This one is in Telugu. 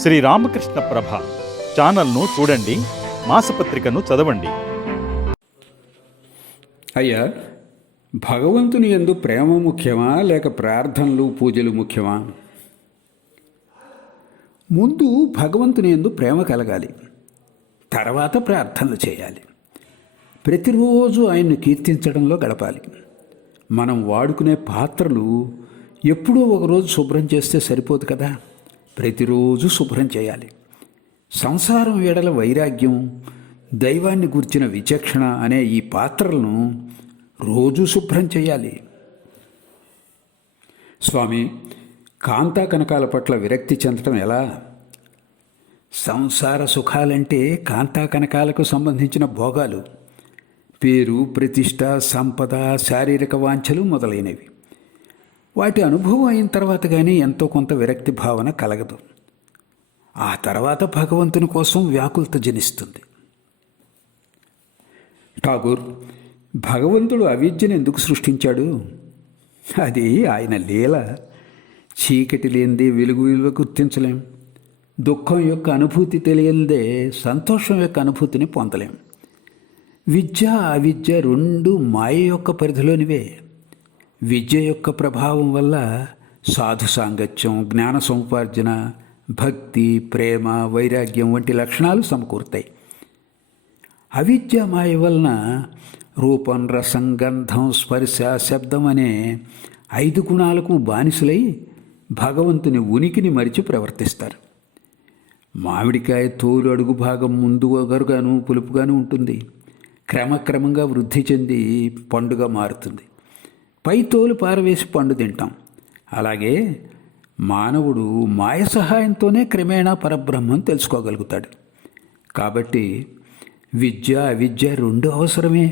శ్రీ రామకృష్ణ ప్రభ ఛానల్ను చూడండి, మాసపత్రికను చదవండి. అయ్యా, భగవంతుని యందు ప్రేమ ముఖ్యమా లేక ప్రార్థనలు పూజలు ముఖ్యమా? ముందు భగవంతుని యందు ప్రేమ కలగాలి, తర్వాత ప్రార్థనలు చేయాలి. ప్రతిరోజు ఆయన్ను కీర్తించడంలో గడపాలి. మనం వాడుకునే పాత్రలు ఎప్పుడో ఒకరోజు శుభ్రం చేస్తే సరిపోదు కదా, ప్రతిరోజు శుభ్రం చేయాలి. సంసారం ఎడల వైరాగ్యం, దైవాన్ని గుర్చిన విచక్షణ అనే ఈ పాత్రలను రోజు శుభ్రం చేయాలి. స్వామి, కాంతా కనకాల పట్ల విరక్తి చెందటం ఎలా? సంసార సుఖాలంటే కాంతా కనకాలకు సంబంధించిన భోగాలు, పేరు, ప్రతిష్ట, సంపద, శారీరక వాంఛలు మొదలైనవి. వాటి అనుభవం అయిన తర్వాత కానీ ఎంతో కొంత విరక్తి భావన కలగదు. ఆ తర్వాత భగవంతుని కోసం వ్యాకులత జనిస్తుంది. ఠాగూర్, భగవంతుడు అవిద్యను ఎందుకు సృష్టించాడు? అది ఆయన లీల. చీకటి లేనిదే వెలుగు విలువ గుర్తించలేం. దుఃఖం యొక్క అనుభూతి తెలియనిదే సంతోషం యొక్క అనుభూతిని పొందలేం. విద్య అవిద్య రెండు మాయ యొక్క పరిధిలోనివే. విద్య యొక్క ప్రభావం వల్ల సాధు సాంగత్యం, జ్ఞాన సముపార్జన, భక్తి, ప్రేమ, వైరాగ్యం వంటి లక్షణాలు సమకూరుతాయి. అవిద్య మాయ వలన రూపం, రసం, గంధం, స్పర్శ, శబ్దం అనే 5 గుణాలకు బానిసలై భగవంతుని ఉనికిని మరిచి ప్రవర్తిస్తారు. మామిడికాయ తోలు అడుగు భాగం ముందు ఒగరుగాను పులుపుగాను ఉంటుంది. క్రమక్రమంగా వృద్ధి చెంది పండుగ మారుతుంది. పై తోలు పారవేసి పండు తింటాం. అలాగే మానవుడు మాయ సహాయంతోనే క్రమేణా పరబ్రహ్మం తెలుసుకోగలుగుతాడు. కాబట్టి విద్య అవిద్య రెండు అవసరమే.